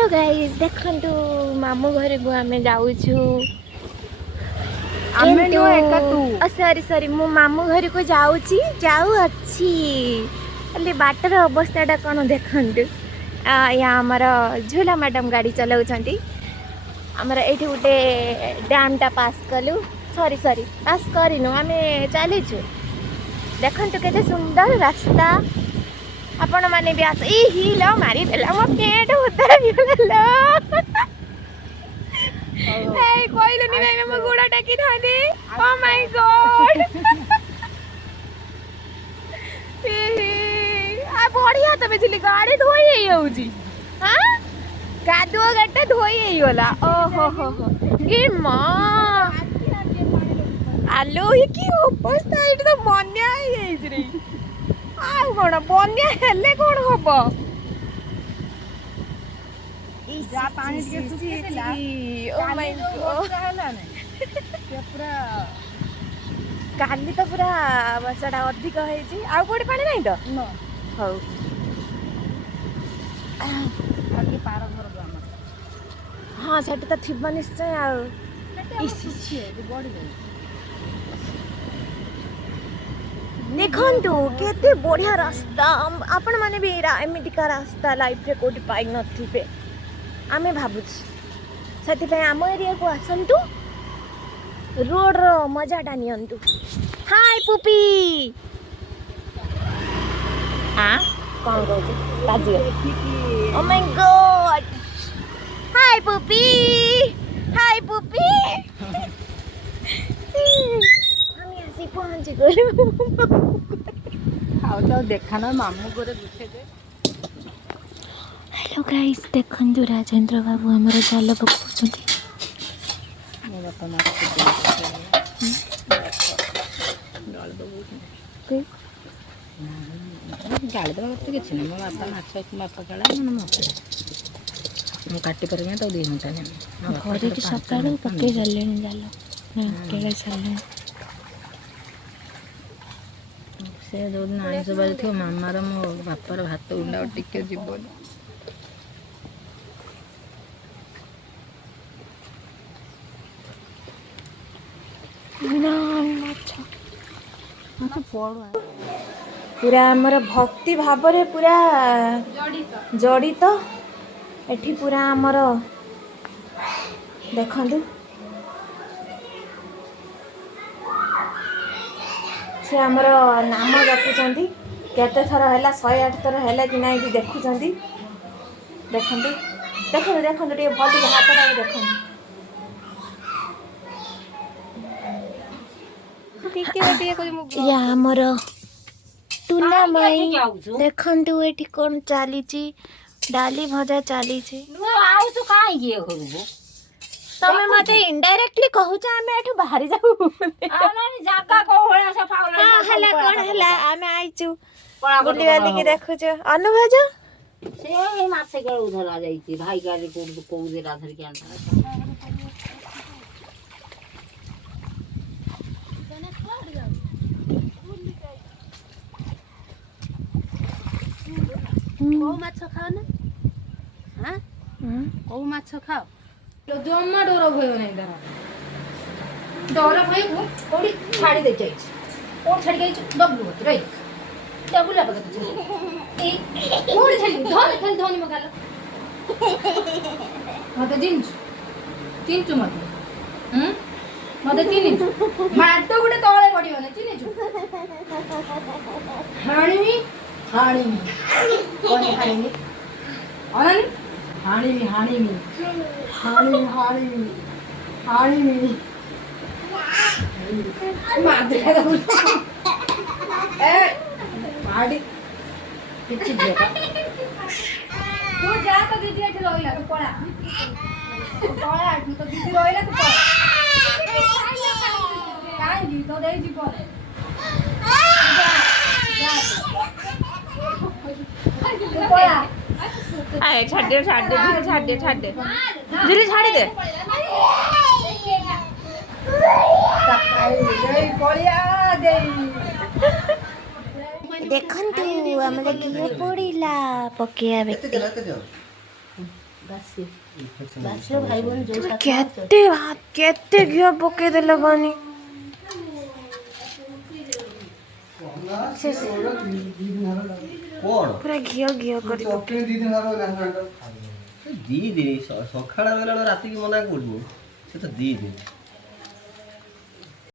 hello guys देखंतु मामू घर को आमे जाउछु आमे नो एका तू सॉरी सॉरी मो मामू घर को जाउची जाउ अछि खाली बाटर अवस्थाटा कौन देखंतु या आमर झूला मैडम गाड़ी चलाउछंती आमर एठी उटे डैम टा पास कलु सॉरी सॉरी पास करिनु आमे चलीछु देखंतु केते सुंदर रास्ता आपण माने भी आस ई हिल मारी देला मो पेट उतर गेलो ए कोइलनी भाई मो गुडा टाकी थाने ओ माय गॉड आ बढ़िया तबे छिली गाड़ी धोई हेई होउची हां कादुआ गाटा धोई हेई होला ओ हो ए मां आलो ये की अवस्था इट तो बन्या हेई रे आउ कौन बन्या हेले कौन हम जा पानी के सुखी देला ओ माय गॉड पूरा काली तो पूरा वर्षाटा अधिक होइछि आ कोडी पानी नाही तो न हौ आगे पार घर गो हमर हां सेट तो थिबा निश्चय आ इसी बड़ी गई देखंतु केते बढ़िया रास्ता आपण माने भी एमितिका रास्ता लाइफ रे कोडी पाइ नथिबे आमे भाबुछ सेति पे आम एरिया को आसंतु रोड रो मजाटा नियंतु हाय पुपी हां कौन कहू ताजी ओ माय गॉड हाय पुपी आसी पहुंच गए खाओ तो देखा ना मामू करे गुछे दे हेलो गाइस देखंतु राजेंद्र बाबू हमर जाल पकाउछंती मेरा तो ना गाल दबो गाल दबो तो किछ नहीं मो बापा माछ पकाला मन मो काटी परमे तो दी घंटा ने घरे की सकाळू पके जल्लेन जाल ना केळे छल्ले से जो दिन आइस बाजी थो मामार मो बापार भात उंडा टिके जीवन ना अच्छा अच्छा पड़ो पूरा हमर भक्ति भाव रे पूरा जड़ित एठी पूरा हमर देखंतु से हमर नाम जपुचंती केते थर हैला 108 थर हैला कि नाही कि देखुचंती देखंतु देखंतु देखंतु टे भली हातटा देखंतु या हमर टुना माई देखंतु एठी कोन चालीची डाली भजा चालीची आउ तो काई गिए करबो तमे मते इनडायरेक्टली कहूछ आमे एठु बाहरी जाऊ आनानी जागा को होळा सा फावला हां हला कोन हला आमे आइचु बुली वाली के देखुछ अनुभव से मासे के उधर आ जाईची भाई गाली को दे राधर के आंटा को माछ खाओ ना हां को माछ खाओ जम्मा डर भय नहीं डर भय को कोडी छाड़ी दे जाई और छाड़ी गई डब्लू होत रे डब्लू ला बगत ए कोडी छाड़ी धन खाली धन मगाला मते चिंचु मते मते चिनिचु माट गुटे तळे पडियो ना चिनिचु हाणी कोनी हाणी अननी हाणी मादे ए पाडी पिच्ची जेका तू जा तो दीदी एठी रोइला तू पळा तू तो दीदी रोइला तू पळा काय दी तो देई जी पळे तू पळा आए छाड़ दे धीरे छाड़ दे देखंतु हमले किए पड़िला पकेया व्यक्ति ବାସି ବାସିର ଭାଇ ଭଉଣୀ ଯୋଉ ସାଥେ କେତେ ଘିଅ ପକେଇଦେଲ ଗନି ପୁରା ଘିଅ ଘିଅ କରି ଦି ଦିନ ସକାଳ ବେলা ରାତିକି ମନା କରୁଛୁ ସେ ତ ଦି ଦିନ